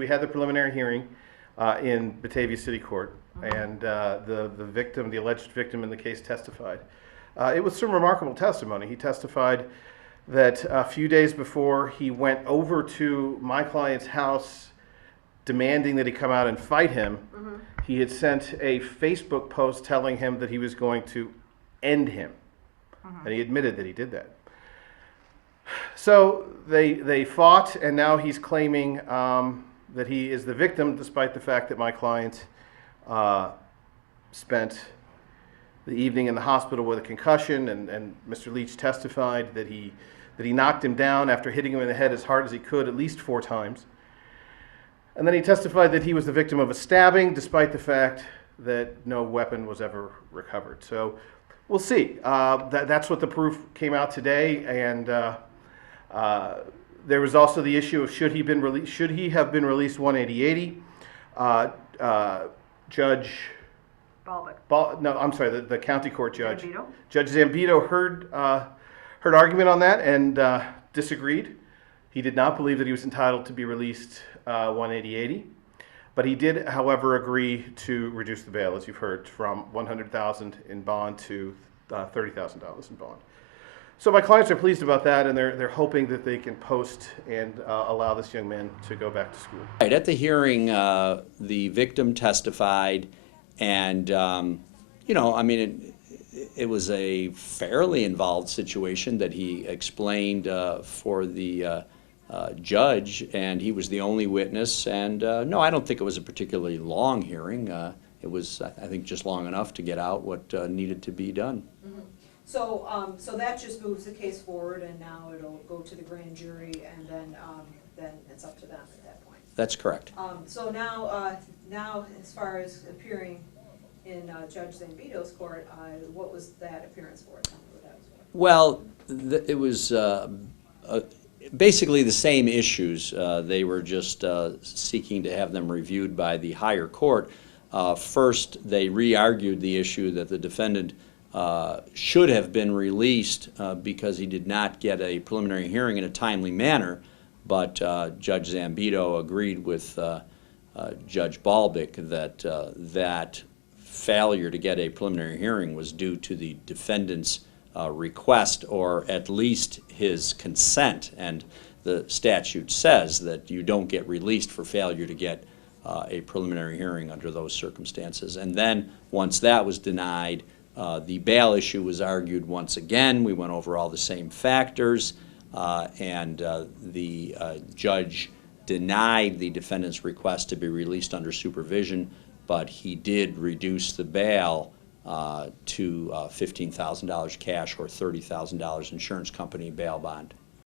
we had the preliminary hearing in Batavia City Court, and the victim, the alleged victim in the case, testified. It was some remarkable testimony. He testified that a few days before he went over to my client's house demanding that he come out and fight him, he had sent a Facebook post telling him that he was going to end him. And he admitted that he did that. So they fought, and now he's claiming that he is the victim, despite the fact that my client spent the evening in the hospital with a concussion, and Mr. Leach testified that he knocked him down after hitting him in the head as hard as he could at least 4 times. And then he testified that he was the victim of a stabbing, despite the fact that no weapon was ever recovered. So we'll see. That's what the proof came out today, and there was also the issue of should he have been released 180-80. Judge Balbic. The county court judge. Zambito. Judge Zambito heard argument on that and disagreed. He did not believe that he was entitled to be released 180-80, but he did, however, agree to reduce the bail, as you've heard, from $100,000 in bond to $30,000 in bond. So my clients are pleased about that, and they're hoping that they can post and allow this young man to go back to school. Right, at the hearing, the victim testified, and you know, I mean, it was a fairly involved situation that he explained for the judge, and he was the only witness. And no, I don't think it was a particularly long hearing. It was, I think, just long enough to get out what needed to be done. Mm-hmm. So, so that just moves the case forward, and now it'll go to the grand jury, and then it's up to them at that point. That's correct. So now, now as far as appearing in Judge Zambito's court, what was that appearance for? Tell me what that was for. Well, it was basically the same issues. They were just seeking to have them reviewed by the higher court. First, they re-argued the issue that the defendant should have been released because he did not get a preliminary hearing in a timely manner, but Judge Zambito agreed with Judge Balbic that that failure to get a preliminary hearing was due to the defendant's request, or at least his consent, and the statute says that you don't get released for failure to get a preliminary hearing under those circumstances. And then once that was denied, the bail issue was argued once again. We went over all the same factors, and the judge denied the defendant's request to be released under supervision, but he did reduce the bail to $15,000 cash or $30,000 insurance company bail bond.